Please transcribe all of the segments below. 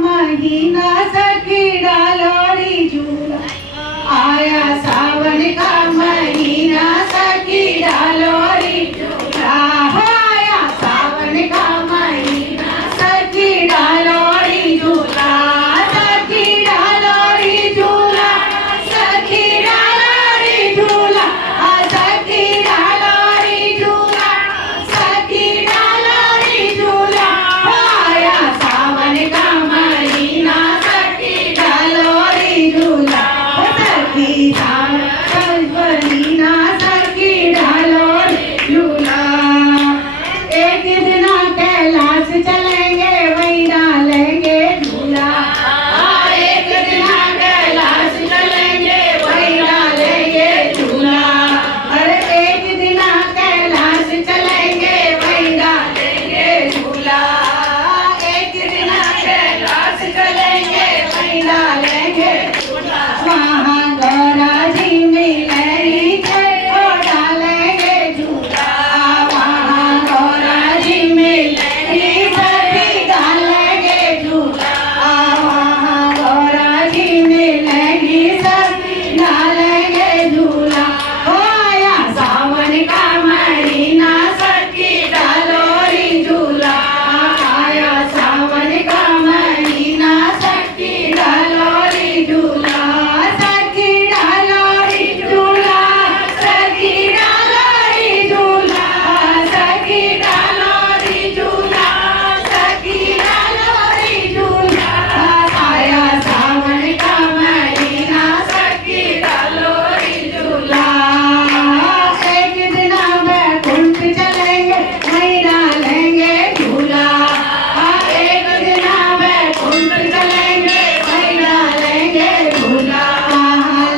महीना सखी डालो रे झूला, आया सावन का महीना सखी डालो रे झूला, आया सावन का महीना सखी डालो रे झूला, सखी डालो रे झूला, सखी डालो रे झूला, सखी डालो रे झूला, सखी डालो रे झूला, आया सावन का महीना सखी डालो रे झूला, सखी सावन महीना सखी डालो रे झूला। एक दिन कैलाश चलेंगे वहीं डालेंगे झूला, एक दिन कैलाश चलेंगे वहीं डालेंगे झूला, अरे एक दिन कैलाश चलेंगे वहीं डालेंगे झूला, एक दिन कैलाश चलेंगे वहीं डालेंगे झूला, वहाँ गौरा जी मिलेंगी तो डालेंगे झूला, वहाँ गौरा जी मिलेंगी सभी डालेंगे झूला, वहाँ गौरा जी मिलेंगी सभी डालेंगे झूला, आया सावन का महीना सखी डालो रे झूला, आया सावन का महीना सखी डालो रे झूला, सखी डालो रे झूला, सखी डालो रे झूला, सखी डालो रे झूला, सखी डालो रे झूला, आया सावन का महीना सखी डालो रे झूला। एक दिन बैकुंठ चलेंगे वहीं डालेंगे झूला, एक दिन बैकुंठ चलेंगे वहीं डालेंगे झूला,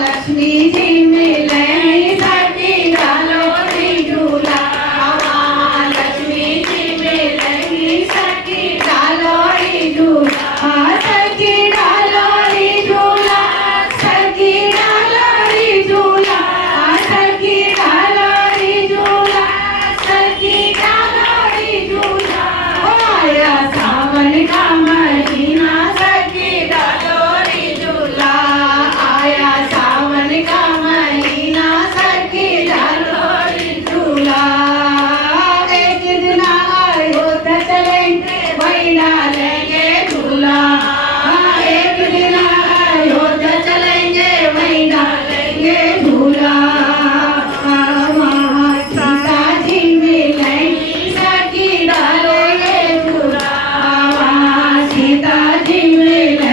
लक्ष्मी जी मिलेंगी सखी डालो रे झूला, लक्ष्मी जी मिलेंगी सखी डालो रे झूला, सखी डालो रे झूला, सखी डालो रे झूला, सखी डालो रे झूला, सखी डालो रे झूला, आया सावन का महीना सखी डालो रे झूला, आया सावन का महीना सखी डालो रे झूला। एक दिन अयोध्या चलेंगे वहीं डालेंगे झूला, एक दिन अयोध्या चलेंगे वहीं डालेंगे झूला, वहाँ सीता जी मिलेंगी सखी डालेंगे झूला, वहाँ सीता जी मिलेंगी